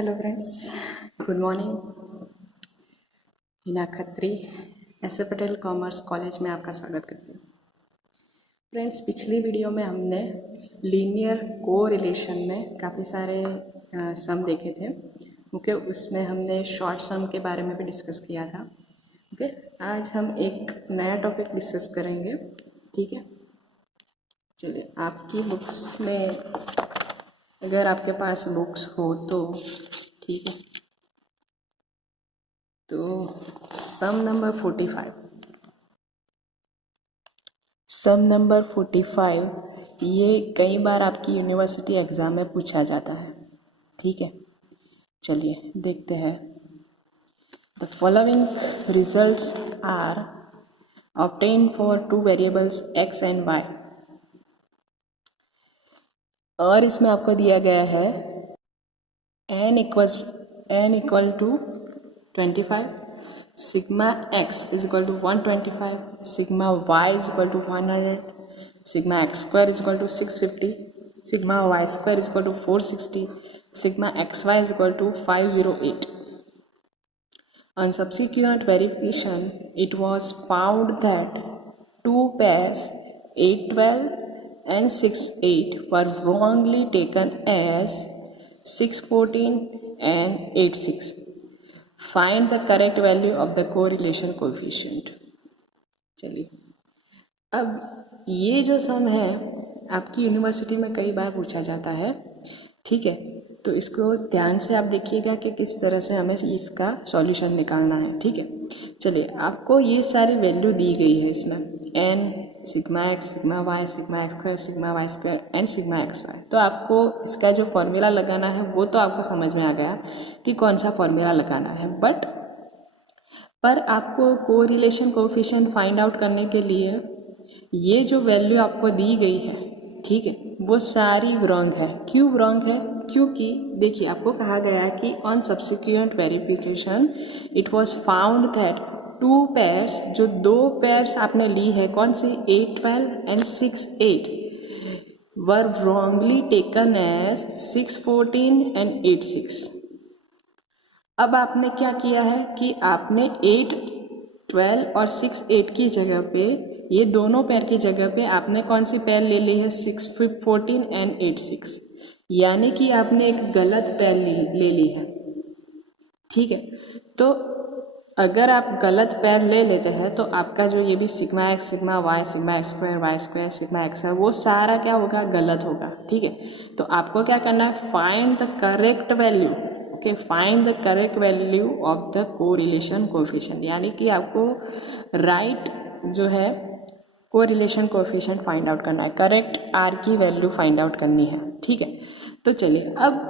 Hello friends, good morning. Hina Khatri S A Patel commerce college में आपका स्वागत करती हूँ। फ्रेंड्स, पिछली वीडियो में हमने लीनियर को रिलेशन में काफ़ी सारे सम देखे थे। ओके, उसमें हमने शॉर्ट सम के बारे में भी डिस्कस किया था। ओके, आज हम एक नया टॉपिक डिस्कस करेंगे। ठीक है, चलिए आपकी बुक्स में, अगर आपके पास बुक्स हो तो ठीक है, तो सम नंबर 45, सम नंबर 45 ये कई बार आपकी यूनिवर्सिटी एग्ज़ाम में पूछा जाता है। ठीक है, चलिए देखते हैं। The following results are obtain for two variables x and y, और इसमें आपको दिया गया है n equal to 25, sigma x is equal to 125, sigma y is equal to 100, sigma x square is equal to 650, sigma y square is equal to 460, sigma xy is equal to 508. On subsequent verification, it was found that two pairs 812 and 68 were wrongly taken as 614 and 86. Find the correct value of the correlation coefficient. चलिए, अब ये जो सम है आपकी university में कई बार पूछा जाता है। ठीक है, तो इसको ध्यान से आप देखिएगा कि किस तरह से हमें इसका सॉल्यूशन निकालना है। ठीक है, चलिए आपको ये सारी वैल्यू दी गई है इसमें, n, sigma x, sigma y, sigma x square, sigma y square and sigma x y. तो आपको इसका जो फॉर्मूला लगाना है वो तो आपको समझ में आ गया कि कौन सा फॉर्मूला लगाना है, पर आपको कोरिलेशन कोएफिशिएंट फाइंड आउट करने के लिए ये जो वैल्यू आपको दी गई है, ठीक है, वो सारी रॉन्ग है। क्यों रॉन्ग है? क्योंकि देखिए आपको कहा गया कि on subsequent verification it was found that two pairs, जो दो पेयर्स आपने ली है, कौन सी, 812 and 68, were wrongly taken as 614 and 86। अब आपने क्या किया है कि आपने 812 और 68 की जगह पे, ये दोनों पेयर की जगह पे आपने कौन सी पेयर ले ली है, 614 एंड 86, यानी कि आपने एक गलत पेयर ले ली है। ठीक है, तो अगर आप गलत पेयर ले लेते हैं तो आपका जो ये भी sigma x, sigma y, sigma x square, y square, sigma x है, वो सारा क्या होगा, गलत होगा। ठीक है, तो आपको क्या करना है, find the correct value. Okay, find the correct value of the correlation coefficient, यानी कि आपको राइट जो है कोरिलेशन कोएफिशिएंट फाइंड आउट करना है, करेक्ट आर की वैल्यू फाइंड आउट करनी है। ठीक है, तो चलिए अब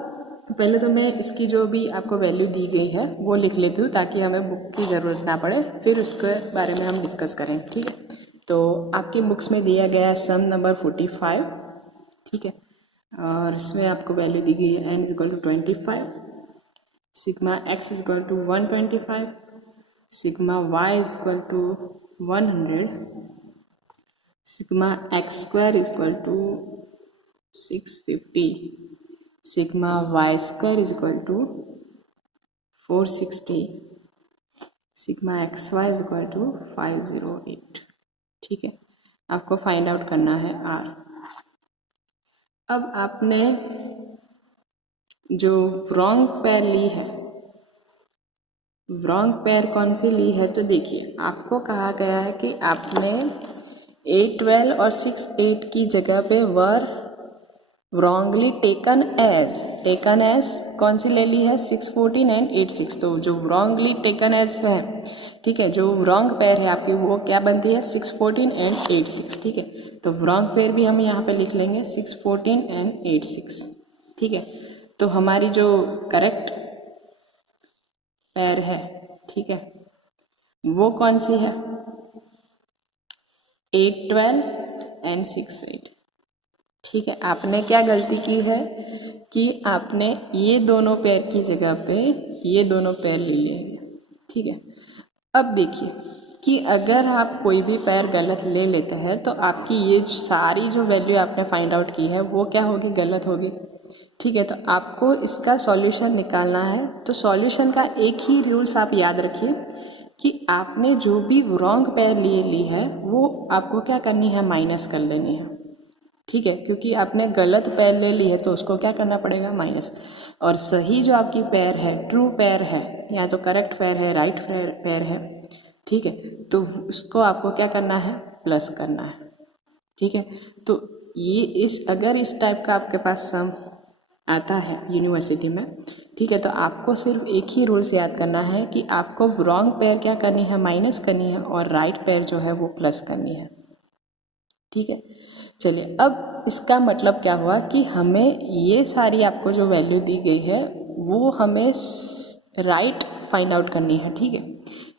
पहले तो मैं इसकी जो भी आपको वैल्यू दी गई है वो लिख लेती हूँ ताकि हमें बुक की ज़रूरत ना पड़े, फिर उसके बारे में हम डिस्कस करें। ठीक है, तो आपकी बुक्स में दिया गया सम नंबर 45। ठीक है, और इसमें आपको वैल्यू दी गई है n is equal to 25, sigma x is equal to 125, sigma y is equal to 100, sigma x square is equal to 650, sigma y square is equal to 460, sigma x y is equal to 508। ठीक है, आपको find out करना है r। अब आपने जो wrong pair ली है, wrong pair कौन सी ली है, तो देखिए आपको कहा गया है कि आपने 812 और 68 की जगह पे वर wrongly taken as कौन सी ले ली है, 614 एंड 86। तो जो wrongly taken as है, ठीक है, जो wrong पेयर है आपकी वो क्या बनती है, 614 एंड 86। ठीक है, तो wrong पेयर भी हम यहाँ पे लिख लेंगे 614 एंड 86। ठीक है, तो हमारी जो करेक्ट पेयर है, ठीक है, वो कौन सी है, 812 एंड 68। ठीक है, आपने क्या गलती की है कि आपने ये दोनों पेयर की जगह पे ये दोनों पेयर ले लिए। ठीक है, अब देखिए कि अगर आप कोई भी पेयर गलत ले लेते हैं तो आपकी ये सारी जो वैल्यू आपने फाइंड आउट की है वो क्या होगी, गलत होगी। ठीक है, तो आपको इसका सॉल्यूशन निकालना है। तो सॉल्यूशन का एक ही रूल्स आप याद रखिए कि आपने जो भी रॉन्ग पेयर ली है वो आपको क्या करनी है, माइनस कर लेनी है। ठीक है, क्योंकि आपने गलत पेयर ले ली है तो उसको क्या करना पड़ेगा, माइनस। और सही जो आपकी पेयर है, ट्रू पेयर है या तो करेक्ट पेयर है, राइट पेयर है, ठीक है, तो उसको आपको क्या करना है, प्लस करना है। ठीक है, तो ये अगर इस टाइप का आपके पास सम आता है यूनिवर्सिटी में, ठीक है, तो आपको सिर्फ एक ही रूल्स याद करना है कि आपको रॉन्ग पेयर क्या करनी है, माइनस करनी है, और राइट पेयर जो है वो प्लस करनी है। ठीक है, चलिए अब इसका मतलब क्या हुआ कि हमें ये सारी आपको जो वैल्यू दी गई है वो हमें राइट फाइंड आउट करनी है। ठीक है,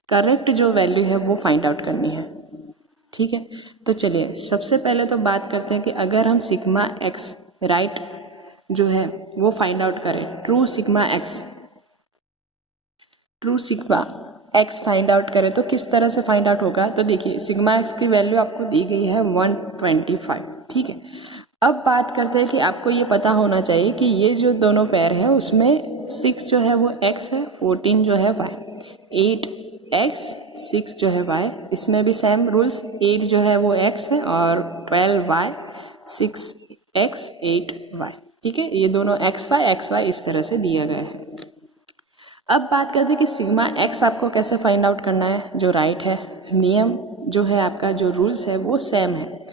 करेक्ट जो वैल्यू है वो फाइंड आउट करनी है। ठीक है, तो चलिए सबसे पहले तो बात करते हैं कि अगर हम सिग्मा एक्स राइट जो है वो फाइंड आउट करें, true sigma x find out करें तो किस तरह से फाइंड आउट होगा। तो देखिए सिग्मा एक्स की वैल्यू आपको दी गई है 125। ठीक है, अब बात करते हैं कि आपको ये पता होना चाहिए कि ये जो दोनों पेयर है उसमें 6 जो है वो x है, 14 जो है y, 8x 6 जो है y, इसमें भी सेम रूल्स, 8 जो है वो x है और 12y 6x 8y। ठीक है, ये दोनों xy इस तरह से दिया गया है। अब बात करते हैं कि सिग्मा एक्स आपको कैसे फाइंड आउट करना है। जो राइट है, नियम जो है आपका, जो रूल्स है वो सेम है।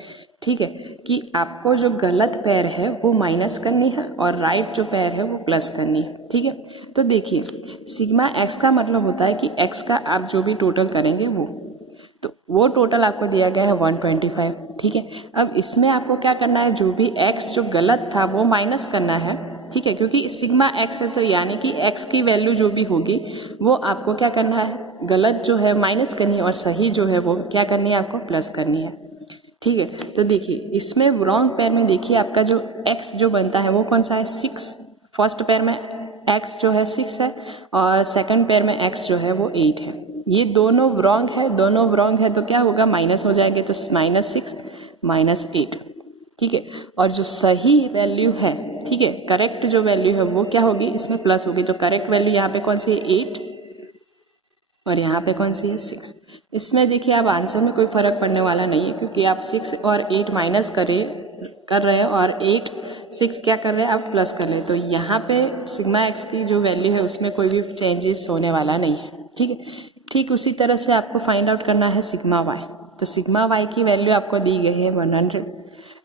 ठीक है, कि आपको जो गलत पेयर है वो माइनस करनी है और राइट जो पेयर है वो प्लस करनी है। ठीक है, तो देखिए सिग्मा एक्स का मतलब होता है कि एक्स का आप जो भी टोटल करेंगे वो टोटल आपको दिया गया है 125। ठीक है, अब इसमें आपको क्या करना है, जो भी एक्स जो गलत था वो माइनस करना है। ठीक है, क्योंकि सिग्मा एक्स है तो यानी कि एक्स की वैल्यू जो भी होगी वो आपको क्या करना है, गलत जो है माइनस करनी है और सही जो है वो क्या करनी है, आपको प्लस करनी है। ठीक है, तो देखिए इसमें रॉन्ग पेयर में देखिए आपका जो एक्स जो बनता है वो कौन सा है, 6। फर्स्ट पेयर में एक्स जो है 6 है और सेकंड पेयर में एक्स जो है वो 8 है। ये दोनों रॉन्ग है तो क्या होगा, माइनस हो जाएंगे, तो -6 -8। ठीक है, और जो सही वैल्यू है, ठीक है, करेक्ट जो वैल्यू है वो क्या होगी, इसमें प्लस होगी। तो करेक्ट वैल्यू यहाँ पे कौन सी है, 8, और यहाँ पे कौन सी है, 6। इसमें देखिए आप आंसर में कोई फ़र्क पड़ने वाला नहीं है, क्योंकि आप 6 और 8 माइनस कर रहे हैं और 8 6 क्या कर रहे हैं, आप प्लस कर रहे हैं। तो यहाँ पे सिग्मा एक्स की जो वैल्यू है उसमें कोई भी चेंजेस होने वाला नहीं है। ठीक है, ठीक उसी तरह से आपको फाइंड आउट करना है सिग्मा वाई। तो सिग्मा वाई की वैल्यू आपको दी गई है 100।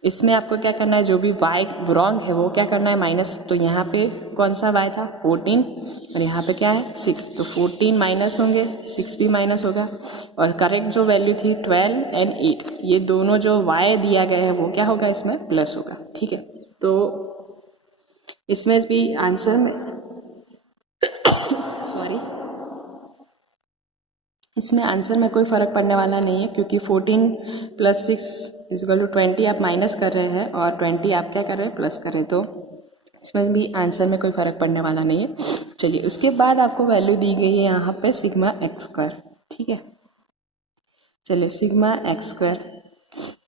इसमें आपको क्या करना है, जो भी y रॉन्ग है वो क्या करना है, माइनस। तो यहाँ पे कौन सा y था, 14, और यहाँ पे क्या है, 6। तो 14 माइनस होंगे, 6 भी माइनस होगा, और करेक्ट जो वैल्यू थी 12 एंड 8, ये दोनों जो y दिया गया है वो क्या होगा, इसमें प्लस होगा। ठीक है, तो इसमें भी आंसर में सॉरी इसमें आंसर में कोई फ़र्क पड़ने वाला नहीं है, क्योंकि 14 + 6 = 20 आप माइनस कर रहे हैं और 20 आप क्या कर रहे हैं, प्लस कर रहे हैं। तो इसमें भी आंसर में कोई फ़र्क पड़ने वाला नहीं है। चलिए उसके बाद आपको वैल्यू दी गई है यहाँ पे सिग्मा एक्स स्क्वायर। ठीक है, चलिए सिग्मा एक्स स्क्वायर,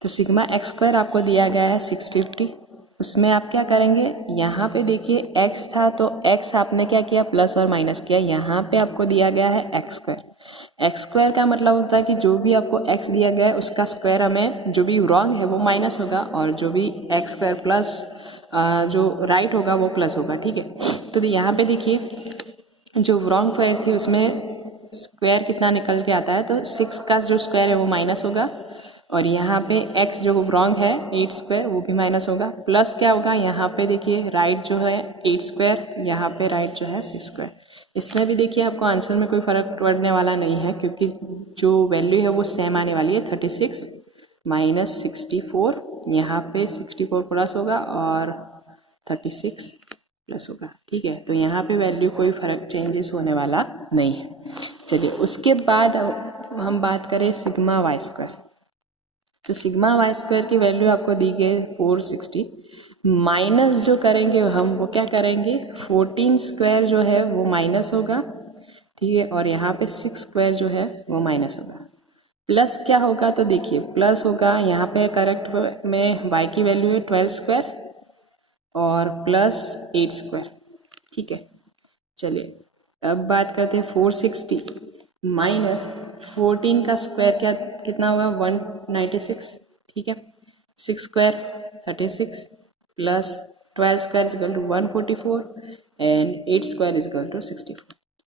तो सिग्मा एक्स स्क्वायर आपको दिया गया है 650। उसमें आप क्या करेंगे, यहाँ पे देखिए x था तो x आपने क्या किया, प्लस और माइनस किया। यहाँ पे आपको दिया गया है एक्स स्क्वायर। एक्स स्क्वायर का मतलब होता है कि जो भी आपको x दिया गया है उसका स्क्वायर हमें, जो भी रॉन्ग है वो माइनस होगा और जो भी एक्स स्क्वायर प्लस जो राइट होगा वो प्लस होगा। ठीक है, तो यहाँ पे देखिए जो रॉन्ग पेयर थी उसमें स्क्वायर कितना निकल के आता है, तो 6 का जो स्क्वायर है वो माइनस होगा, और यहाँ पे x जो रॉन्ग है 8 स्क्वायर वो भी माइनस होगा, प्लस क्या होगा, यहाँ पे देखिए राइट जो है 8 स्क्वायर, यहाँ पे राइट जो है 6 स्क्वायर। इसमें भी देखिए आपको आंसर में कोई फ़र्क पड़ने वाला नहीं है, क्योंकि जो वैल्यू है वो सेम आने वाली है। 36 - 64, यहाँ पे 64 प्लस होगा और 36 प्लस होगा। ठीक है, तो यहाँ पे वैल्यू कोई फ़र्क चेंजेस होने वाला नहीं है। चलिए उसके बाद हम बात करें सिग्मा वाई स्क्वायर। तो सिग्मा वाई स्क्वायर की वैल्यू आपको दी गई है 460। माइनस जो करेंगे हम वो क्या करेंगे, 14 स्क्वायर जो है वो माइनस होगा। ठीक है, और यहाँ पे 6 स्क्वायर जो है वो माइनस होगा। प्लस क्या होगा, तो देखिए प्लस होगा यहाँ पे करेक्ट में y की वैल्यू है 12 स्क्वायर और प्लस 8 स्क्वायर। ठीक है, चलिए अब बात करते हैं 460 माइनस 14 का स्क्वायर क्या कितना होगा 196। ठीक है, 6 square 36 plus 12 square is equal to 144 and 8 square is equal to 64।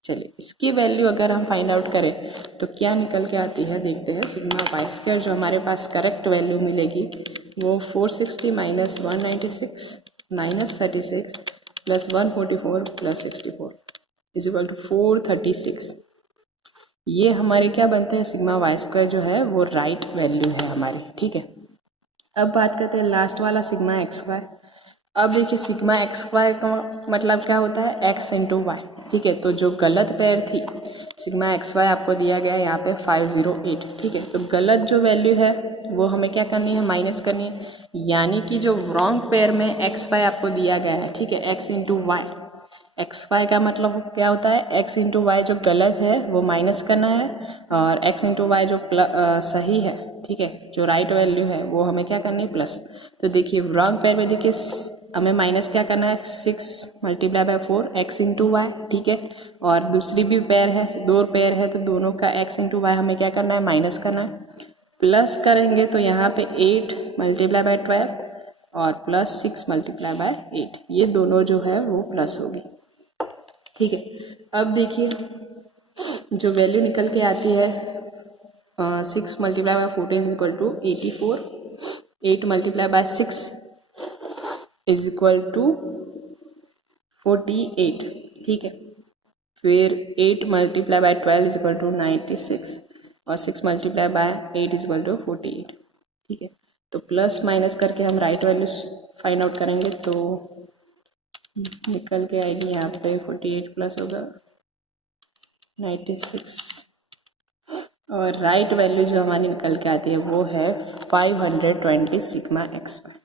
चलिए इसकी वैल्यू अगर हम फाइंड आउट करें तो क्या निकल के आती है देखते हैं। सिग्मा वाई स्क्वायर जो हमारे पास करेक्ट वैल्यू मिलेगी वो 460 minus 196 minus 36 plus 144 plus 64 is equal to 436। ये हमारे क्या बनते हैं, सिग्मा वाई स्क्वायर जो है वो राइट वैल्यू है हमारी। ठीक है, अब बात करते हैं लास्ट वाला सिग्मा एक्स वाई। अब देखिए सिग्मा एक्स वाई का मतलब क्या होता है, एक्स इंटू वाई। ठीक है, तो जो गलत पेयर थी सिग्मा एक्स वाई आपको दिया गया है यहाँ पे 508। ठीक है, तो गलत जो वैल्यू है वो हमें क्या करनी है, माइनस करनी है, यानी कि जो रॉन्ग पेयर में एक्स वाई आपको दिया गया है। ठीक है, x into y, x y का मतलब क्या होता है, एक्स इंटू वाई जो गलत है वो माइनस करना है और एक्स इंटू वाई जो सही है, ठीक है, जो राइट वैल्यू है वो हमें क्या करनी है, प्लस। तो देखिए रॉन्ग पेयर में देखिए हमें माइनस क्या करना है, 6 multiply by 4 x into y. ठीक है, और दूसरी भी पेयर है, दो पेयर है, तो दोनों का एक्स इंटू वाई हमें क्या करना है, माइनस करना है। प्लस करेंगे तो यहाँ पे 8 मल्टीप्लाई बाय 12 और प्लस 6 मल्टीप्लाई बाय 8, ये दोनों जो है वो प्लस होगी। ठीक है, अब देखिए जो वैल्यू निकल के आती है 6 multiply by 14 is equal to 84, 8 multiply by 6 is equal to 48। ठीक है, फिर 8 multiply by 12 is equal to 96 और 6 multiply by 8 is equal to 48। ठीक है, तो प्लस माइनस करके हम राइट वैल्यू फाइंड आउट करेंगे तो निकल के आएगी यहाँ पे 48 प्लस होगा 96 और राइट वैल्यू जो हमारी निकल के आती है वो है 520 सिग्मा एक्स वाई।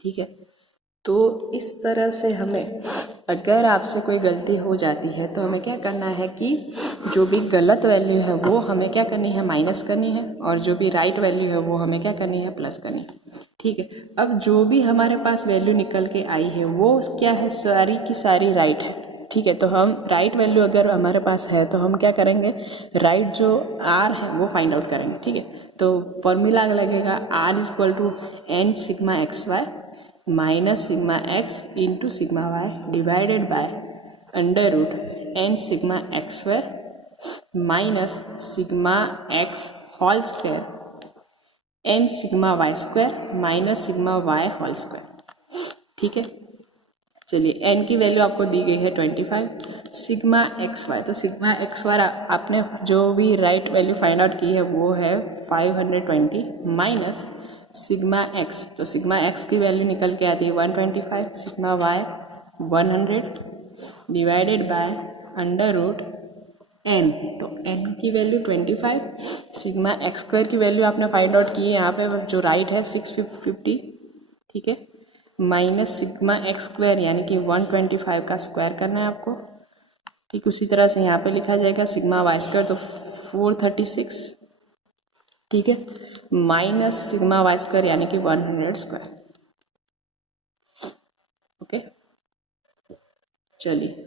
ठीक है, तो इस तरह से हमें अगर आपसे कोई गलती हो जाती है तो हमें क्या करना है कि जो भी गलत वैल्यू है वो हमें क्या करनी है, माइनस करनी है, और जो भी राइट वैल्यू है वो हमें क्या करनी है, प्लस करनी है। ठीक है, अब जो भी हमारे पास वैल्यू निकल के आई है वो क्या है, सारी की सारी राइट है। ठीक है, तो हम राइट वैल्यू अगर हमारे पास है तो हम क्या करेंगे, राइट जो आर है वो फाइंड आउट करेंगे। ठीक है, तो फॉर्मूला लगेगा r is equal to n sigma x y minus sigma x into sigma y divided by under root n sigma x square minus sigma x whole square n sigma y square minus sigma y whole square. ठीक है, चलिए N की value आपको दी गई है 25, sigma x y, तो sigma x Y आपने जो भी राइट वैल्यू फाइंड आउट की है वो है 520 माइनस सिग्मा एक्स, तो सिग्मा एक्स की वैल्यू निकल के आती है 125, sigma y 100 divided by under root n, तो एन की वैल्यू 25, सिग्मा एक्स स्क्वायर की वैल्यू आपने फाइंड आउट की है यहाँ पे जो राइट है 650। ठीक है, माइनस सिग्मा एक्स स्क्वायर यानी कि 125 का स्क्वायर करना है आपको। ठीक, उसी तरह से यहाँ पे लिखा जाएगा सिग्मा वाई स्क्वायर तो 436। ठीक है, माइनस सिग्मा वाई स्क्वायर यानी कि 100 स्क्वायर। ओके, चलिए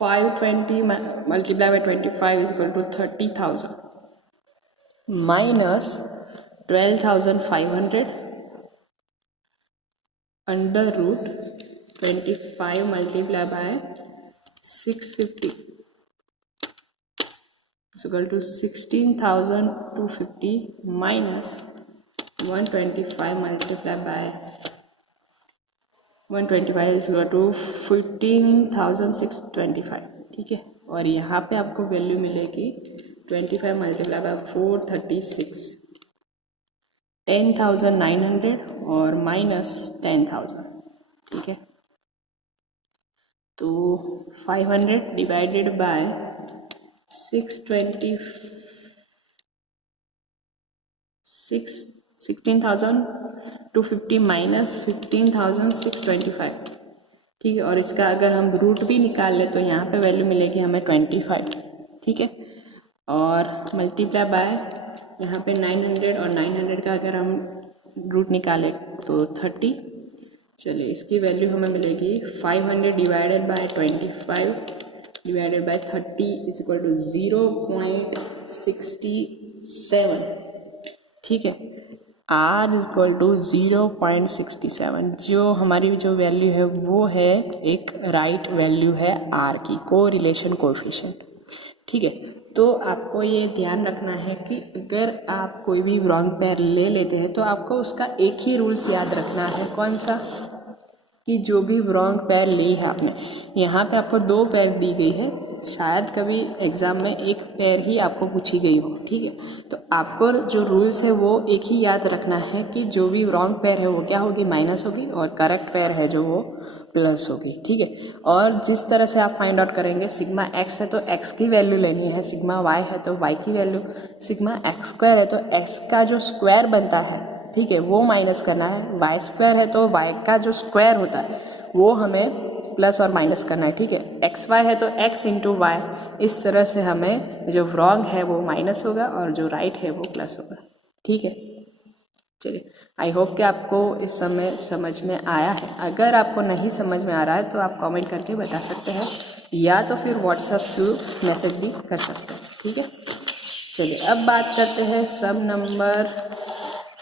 520 multiply by 25 is equal to 30,000 minus 12,500 under root 25 multiply by 650 is equal to 16,250 minus 125 multiplied by 125 is equal to 15,625। ठीक है, और यहाँ पे आपको वैल्यू मिलेगी 25 मल्टीप्लाई बाय 436 10,900 और माइनस 10,000। ठीक है, तो 500 डिवाइडेड बाय 16,250 माइनस 15,625। ठीक है, और इसका अगर हम रूट भी निकाल लें तो यहाँ पे वैल्यू मिलेगी हमें 25। ठीक है, और मल्टीप्लाई बाय यहाँ पे 900 और 900 का अगर हम रूट निकाले तो 30। चलिए इसकी वैल्यू हमें मिलेगी 500 divided by 25 divided by 30 is equal to 0.67। ठीक है, R इज इक्वल टू 0.67। जो हमारी जो वैल्यू है वो है एक राइट वैल्यू है R की, को रिलेशन कोएफिशिएंट। ठीक है, तो आपको ये ध्यान रखना है कि अगर आप कोई भी रॉन्ग पेयर ले लेते हैं तो आपको उसका एक ही रूल्स याद रखना है। कौन सा? कि जो भी रॉन्ग पेयर ली है आपने, यहाँ पे आपको 2 पेयर दी गई है, शायद कभी एग्ज़ाम में एक पेयर ही आपको पूछी गई हो। ठीक है, तो आपको जो रूल्स है वो एक ही याद रखना है कि जो भी रॉन्ग पेयर है वो क्या होगी, माइनस होगी, और करेक्ट पेयर है जो वो प्लस होगी। ठीक है, और जिस तरह से आप फाइंड आउट करेंगे, सिग्मा एक्स है तो एक्स की वैल्यू लेनी है, सिग्मा वाई है तो वाई की वैल्यू, सिग्मा एक्स स्क्वायर है तो एक्स का जो स्क्वायर बनता है, ठीक है, वो माइनस करना है। वाई स्क्वायर है तो वाई का जो स्क्वायर होता है वो हमें प्लस और माइनस करना है। ठीक है, एक्स वाई है तो एक्स इंटू वाई, इस तरह से हमें जो रॉन्ग है वो माइनस होगा और जो राइट है वो प्लस होगा। ठीक है, चलिए आई होप कि आपको इस समय समझ में आया है। अगर आपको नहीं समझ में आ रहा है तो आप कमेंट करके बता सकते हैं, या तो फिर व्हाट्सएप थ्रू मैसेज भी कर सकते हैं। ठीक है, चलिए अब बात करते हैं सम नंबर।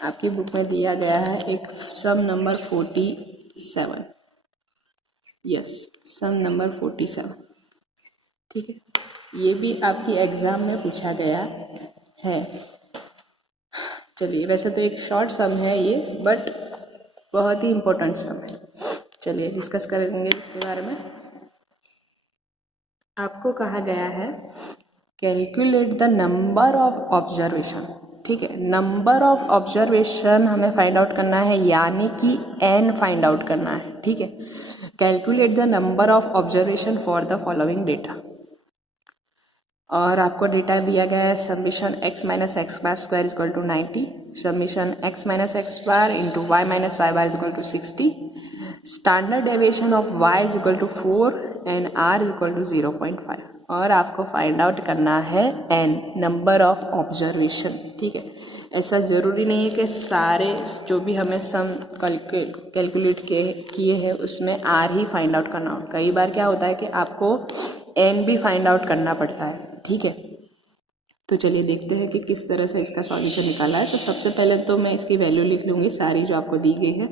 आपकी बुक में दिया गया है एक सम नंबर 47। यस, सम नंबर 47। ठीक है, ये भी आपकी एग्ज़ाम में पूछा गया है। चलिए, वैसे तो एक शॉर्ट सम है ये, बट बहुत ही इम्पोर्टेंट सम है। चलिए डिस्कस करेंगे इसके बारे में। आपको कहा गया है calculate the number of observation. ठीक है, नंबर ऑफ ऑब्जर्वेशन हमें फाइंड आउट करना है, यानी कि n फाइंड आउट करना है। ठीक है, calculate the number of observation for the following data. और आपको डेटा दिया गया है summation x minus x bar square is equal to 90, summation x minus x bar into y minus y bar is equal to 60, standard deviation of y is equal to 4 and r is equal to 0.5। और आपको find out करना है n, number of observation. ठीक है, ऐसा ज़रूरी नहीं है कि सारे जो भी हमें सम कैलकुलेट किए हैं उसमें r ही फाइंड आउट करना हो। कई बार क्या होता है कि आपको n भी फाइंड आउट करना पड़ता है। ठीक है, तो चलिए देखते हैं कि किस तरह से इसका सॉल्यूशन निकाला है। तो सबसे पहले तो मैं इसकी वैल्यू लिख लूँगी सारी जो आपको दी गई है।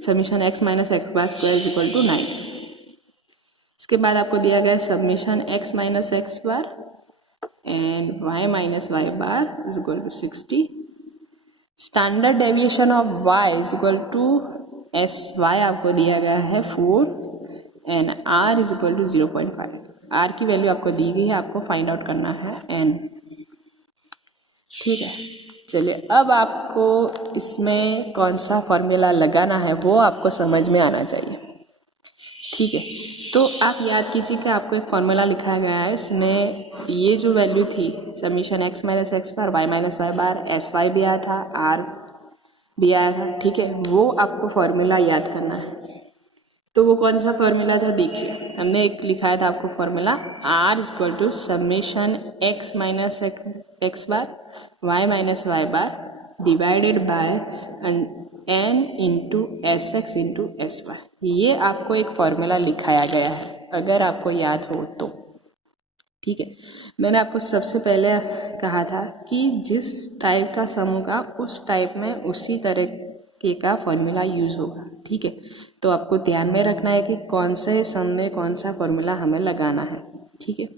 Summation x minus x bar square is equal to 9। इसके बाद आपको दिया गया summation x minus x bar and y minus y bar is equal to 60। Standard deviation of y is equal to s y आपको दिया गया है 4 and r is equal to 0.5। r की वैल्यू आपको दी गई है, आपको फाइंड आउट करना है n। ठीक है, चलिए अब आपको इसमें कौन सा फॉर्मूला लगाना है वो आपको समझ में आना चाहिए। ठीक है, तो आप याद कीजिए कि आपको एक फॉर्मूला लिखा गया है, इसमें ये जो वैल्यू थी summation x minus x bar y minus y बार एस वाई भी आया था, r भी आया था। ठीक है, वो आपको फॉर्मूला याद करना है। तो वो कौन सा फॉर्मूला था, देखिए हमने एक लिखाया था आपको formula r is equal to summation x minus x bar y minus y bar divided by n into s x into s y. ये आपको एक फॉर्मूला लिखाया गया है, अगर आपको याद हो तो। ठीक है, मैंने आपको सबसे पहले कहा था कि जिस टाइप का सम होगा उस टाइप में उसी तरह का फॉर्मूला यूज़ होगा। ठीक है, तो आपको ध्यान में रखना है कि कौन से सम में कौन सा फॉर्मूला हमें लगाना है। ठीक है,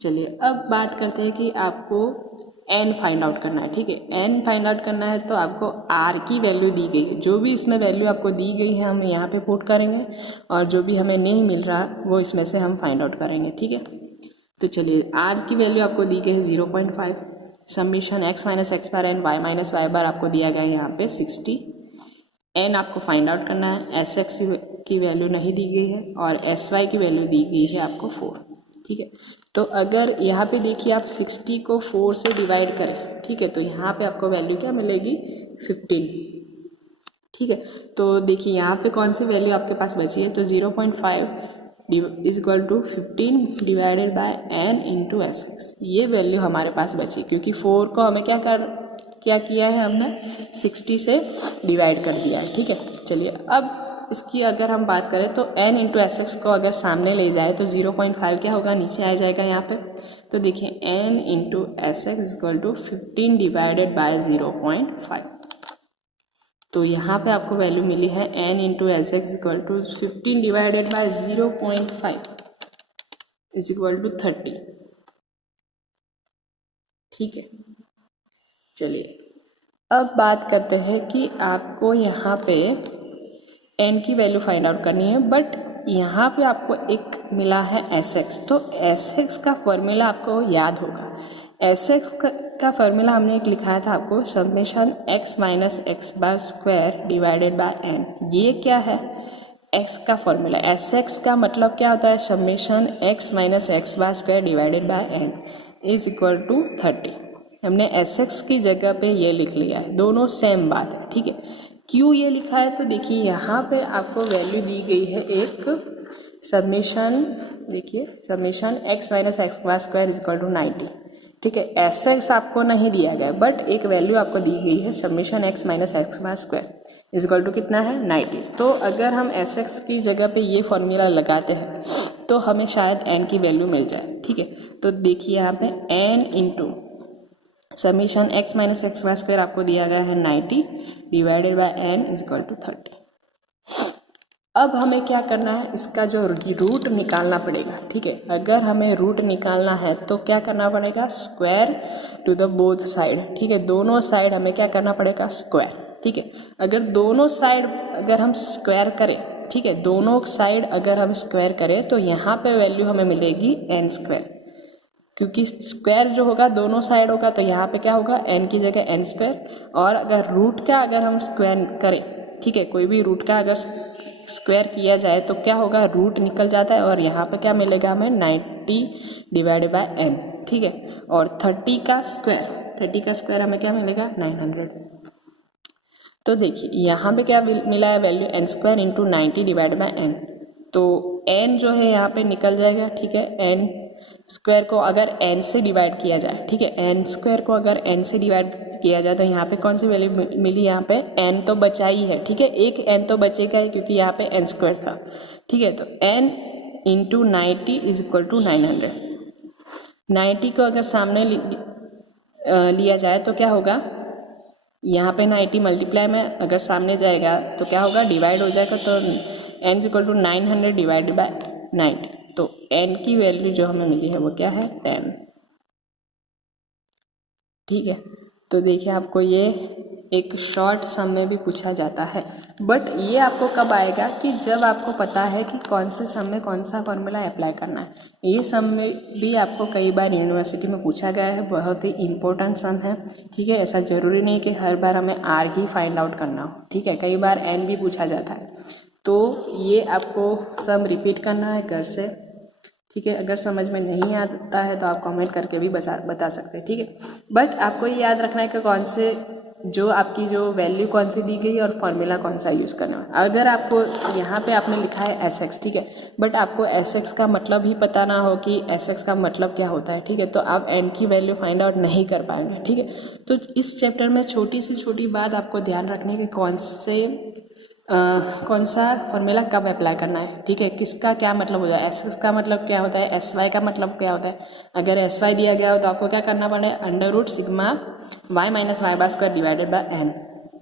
चलिए अब बात करते हैं कि आपको n फाइंड आउट करना है। ठीक है, n फाइंड आउट करना है तो आपको r की वैल्यू दी गई है, जो भी इसमें वैल्यू आपको दी गई है हम यहाँ पे पुट करेंगे, और जो भी हमें नहीं मिल रहा वो इसमें से हम फाइंड आउट करेंगे। ठीक है, तो चलिए r की वैल्यू आपको दी गई है 0.5, summation x minus x bar and y minus y bar आपको दिया गया है यहाँ पे 60, n आपको फाइंड आउट करना है, एस एक्स की वैल्यू नहीं दी गई है और एस वाई की वैल्यू दी गई है आपको 4। ठीक है, तो अगर यहाँ पे देखिए आप 60 को 4 से डिवाइड करें, ठीक है, तो यहाँ पे आपको वैल्यू क्या मिलेगी 15। ठीक है, तो देखिए यहाँ पे कौन सी वैल्यू आपके पास बची है, तो 0.5 is equal to 15 divided by n into s x, ये वैल्यू हमारे पास बची, क्योंकि 4 को हमें क्या क्या किया है हमने 60 से डिवाइड कर दिया है। ठीक है, चलिए अब इसकी अगर हम बात करें तो n इंटू एस एक्स को अगर सामने ले जाए तो 0.5 क्या होगा, नीचे आ जाएगा यहाँ पे। तो देखिए n into s x equal to 15 divided by 0.5। तो यहाँ पे आपको वैल्यू मिली है n into s x equal to 15 divided by 0.5 is equal to 30। ठीक है, चलिए अब बात करते हैं कि आपको यहाँ पे n की वैल्यू फाइंड आउट करनी है, बट यहाँ पे आपको एक मिला है एस एक्स। तो एस एक्स का फॉर्मूला आपको याद होगा। एस एक्स का फॉर्मूला हमने एक लिखा था आपको, summation x minus x bar square divided by n। ये क्या है, x का फॉर्मूला। एस एक्स का मतलब क्या होता है, summation x minus x bar square divided by n is equal to 30। हमने एस एक्स की जगह पे ये लिख लिया है, दोनों सेम बात है। ठीक है, क्यों ये लिखा है, तो देखिए यहाँ पे आपको वैल्यू दी गई है एक समेशन, देखिए summation x minus x bar square is equal to 90। ठीक है, एस एक्स आपको नहीं दिया गया, बट एक वैल्यू आपको दी गई है summation x minus x bar square is equal to कितना है 90। तो अगर हम एस एक्स की जगह पे ये फॉर्मूला लगाते हैं तो हमें शायद n की वैल्यू मिल जाए। ठीक है, तो देखिए यहाँ पे n into summation x minus x bar square आपको दिया गया है 90 divided by n is equal to 30। अब हमें क्या करना है, इसका जो रूट निकालना पड़ेगा। ठीक है, अगर हमें रूट निकालना है तो क्या करना पड़ेगा, square to the both side. ठीक है, दोनों साइड हमें क्या करना पड़ेगा, स्क्वायर। ठीक है, अगर दोनों साइड अगर हम स्क्वायर करें, ठीक है, दोनों साइड अगर हम स्क्वायर करें तो यहाँ पे वैल्यू हमें मिलेगी n स्क्वायर, क्योंकि स्क्वायर जो होगा दोनों साइड होगा तो यहाँ पे क्या होगा, n की जगह n स्क्वायर। और अगर रूट का अगर हम स्क्वायर करें, ठीक है, कोई भी रूट का अगर स्क्वायर किया जाए तो क्या होगा, रूट निकल जाता है और यहाँ पे क्या मिलेगा हमें 90 डिवाइडेड बाय n। ठीक है, और 30 का स्क्वायर हमें क्या मिलेगा 900। तो देखिए यहाँ पे क्या मिला है value, n square into 90 divide by n। तो n जो है यहाँ पे निकल जाएगा। ठीक है, n स्क्वायर को अगर n से डिवाइड किया जाए, ठीक है, n स्क्वायर को अगर n से डिवाइड किया जाए तो यहाँ पे कौन सी वैल्यू मिली, यहाँ पे n तो बचा ही है। ठीक है, एक n तो बचेगा ही क्योंकि यहाँ पे n स्क्वायर था। ठीक है, तो n into 90 is equal to 900। 90 को अगर सामने लिया जाए तो क्या होगा, यहाँ पे 90 मल्टीप्लाई में अगर सामने जाएगा तो क्या होगा, डिवाइड हो जाएगा। तो n is equal to 900 divided by 90। तो n की वैल्यू जो हमें मिली है वो क्या है 10। ठीक है, तो देखिए आपको ये एक शॉर्ट सम में भी पूछा जाता है, बट ये आपको कब आएगा कि जब आपको पता है कि कौन से सम में कौन सा फॉर्मूला अप्लाई करना है। ये सम में भी आपको कई बार यूनिवर्सिटी में पूछा गया है, बहुत ही इम्पोर्टेंट सम है। ठीक है, ऐसा ज़रूरी नहीं कि हर बार हमें r ही फाइंड आउट करना हो। ठीक है, कई बार n भी पूछा जाता है, तो ये आपको सम रिपीट करना है घर से। ठीक है, अगर समझ में नहीं आता है तो आप कमेंट करके भी बता सकते हैं। ठीक है, बट आपको ये याद रखना है कि कौन से जो आपकी जो वैल्यू कौन सी दी गई और फॉर्मूला कौन सा यूज़ करना है। अगर आपको यहाँ पे आपने लिखा है एस एक्स, ठीक है, बट आपको एस एक्स का मतलब ही पता ना हो कि एस एक्स का मतलब क्या होता है, ठीक है, तो आप एन की वैल्यू फाइंड आउट नहीं कर पाएंगे। ठीक है, तो इस चैप्टर में छोटी से छोटी बात आपको ध्यान रखने की कौन सा फॉर्मूला कब अप्लाई करना है। ठीक है, किसका क्या मतलब हो जाए, एस एक्स का मतलब क्या होता है, एस वाई का मतलब क्या होता है। अगर एस वाई दिया गया हो तो आपको क्या करना पड़ेगा, under root sigma y minus y bar square divided by n.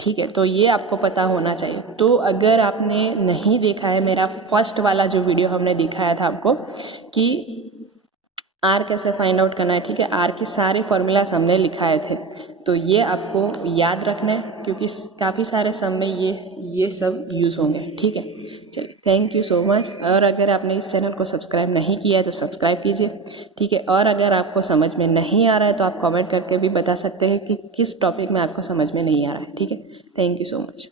ठीक है, तो ये आपको पता होना चाहिए। तो अगर आपने नहीं देखा है मेरा फर्स्ट वाला जो वीडियो हमने दिखाया था आपको कि आर कैसे फाइंड आउट करना है, ठीक है, आर के सारे फॉर्मूलाज हमने लिखाए थे, तो ये आपको याद रखना है क्योंकि काफ़ी सारे सम में ये सब यूज़ होंगे। ठीक है, चलिए थैंक यू सो मच। और अगर आपने इस चैनल को सब्सक्राइब नहीं किया है तो सब्सक्राइब कीजिए। ठीक है, और अगर आपको समझ में नहीं आ रहा है तो आप कमेंट करके भी बता सकते हैं कि किस टॉपिक में आपको समझ में नहीं आ रहा है। ठीक है, थैंक यू सो मच।